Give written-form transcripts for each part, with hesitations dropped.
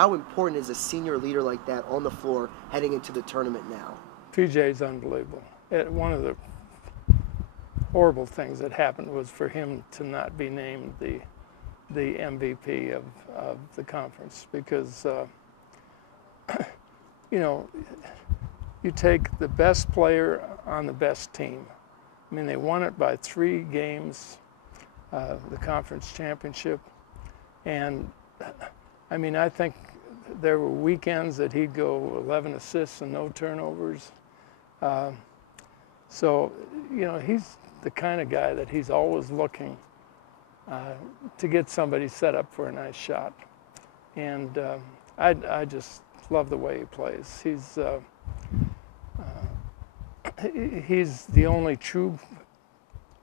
How important is a senior leader like that on the floor heading into the tournament now? PJ's unbelievable. One of the horrible things that happened was for him to not be named the MVP of the conference because, you take the best player on the best team. I mean, they won it by 3 games, the conference championship. And, I mean, I think there were weekends that he'd go 11 assists and no turnovers. So, he's the kind of guy that he's always looking to get somebody set up for a nice shot. And I just love the way he plays. He's the only true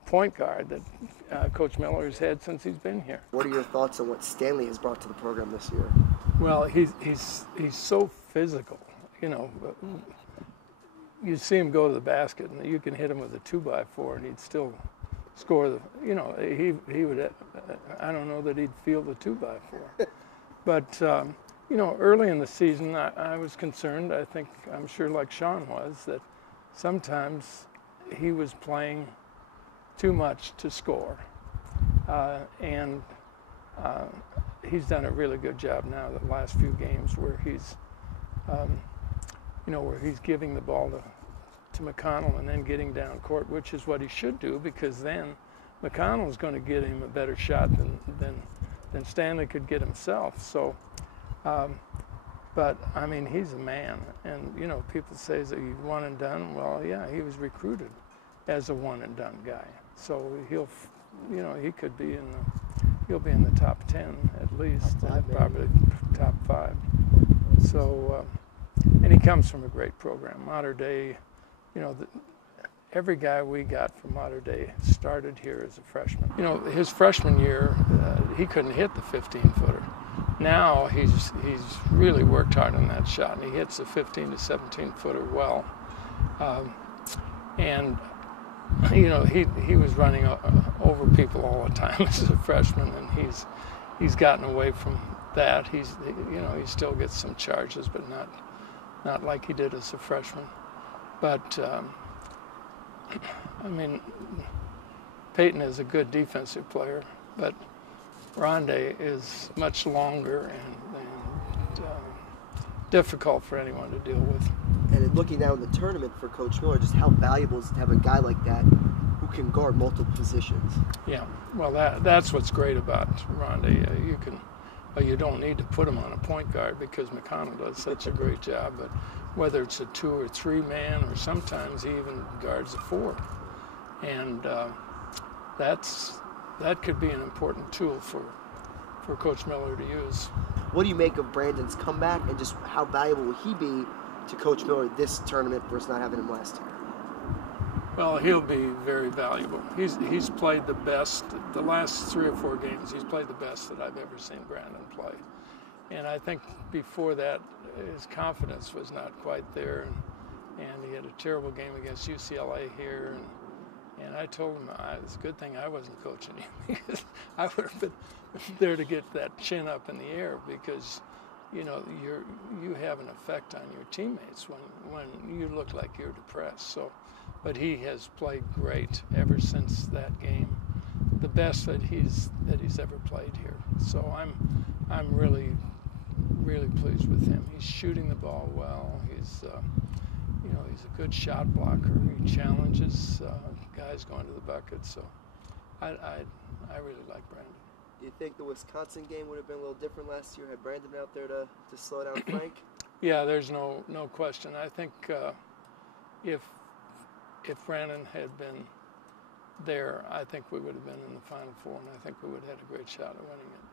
point guard that Coach Miller has had since he's been here. What are your thoughts on what Stanley has brought to the program this year? Well, he's so physical. You see him go to the basket, and you can hit him with a 2x4, and he'd still score. He would. I don't know that he'd feel the 2x4, but early in the season, I was concerned. I'm sure, like Sean was, that sometimes he was playing too much to score, and he's done a really good job now the last few games where he's giving the ball to McConnell and then getting down court, which is what he should do, because then McConnell's going to get him a better shot than Stanley could get himself. So, but I mean, he's a man, and people say that he's one and done. Well, yeah, he was recruited as a one and done guy, so he could be he'll be in the top 10 at least, probably top 5. So, and he comes from a great program. Mater Dei, every guy we got from Mater Dei started here as a freshman. His freshman year, he couldn't hit the 15-footer. Now he's really worked hard on that shot, and he hits the 15 to 17-footer well. And he was running over people all the time as a freshman, and he's gotten away from that. He still gets some charges, but not like he did as a freshman. But I mean, Peyton is a good defensive player, but Rondé is much longer and difficult for anyone to deal with. And looking down the tournament for Coach Miller, just how valuable is it to have a guy like that who can guard multiple positions? Yeah, well, that's what's great about Rondé. You don't need to put him on a point guard because McConnell does such a great job. But whether it's a 2 or 3 man, or sometimes he even guards a 4, and that could be an important tool for Coach Miller to use. What do you make of Brandon's comeback, and just how valuable will he be to Coach Miller this tournament versus not having him last year? Well, he'll be very valuable. He's played the best. The last 3 or 4 games, he's played the best that I've ever seen Brandon play. And I think before that, his confidence was not quite there. And he had a terrible game against UCLA here. And I told him, it's a good thing I wasn't coaching you, because I would have been there to get that chin up in the air, because you have an effect on your teammates when you look like you're depressed. So, but he has played great ever since that game, the best that he's ever played here. So I'm really pleased with him. He's shooting the ball well. He's a good shot blocker. He challenges guys going to the bucket. So I really like Brandon. Do you think the Wisconsin game would have been a little different last year had Brandon been out there to slow down Frank? Yeah, there's no question. I think if Brandon had been there, I think we would have been in the Final Four, and I think we would have had a great shot at winning it.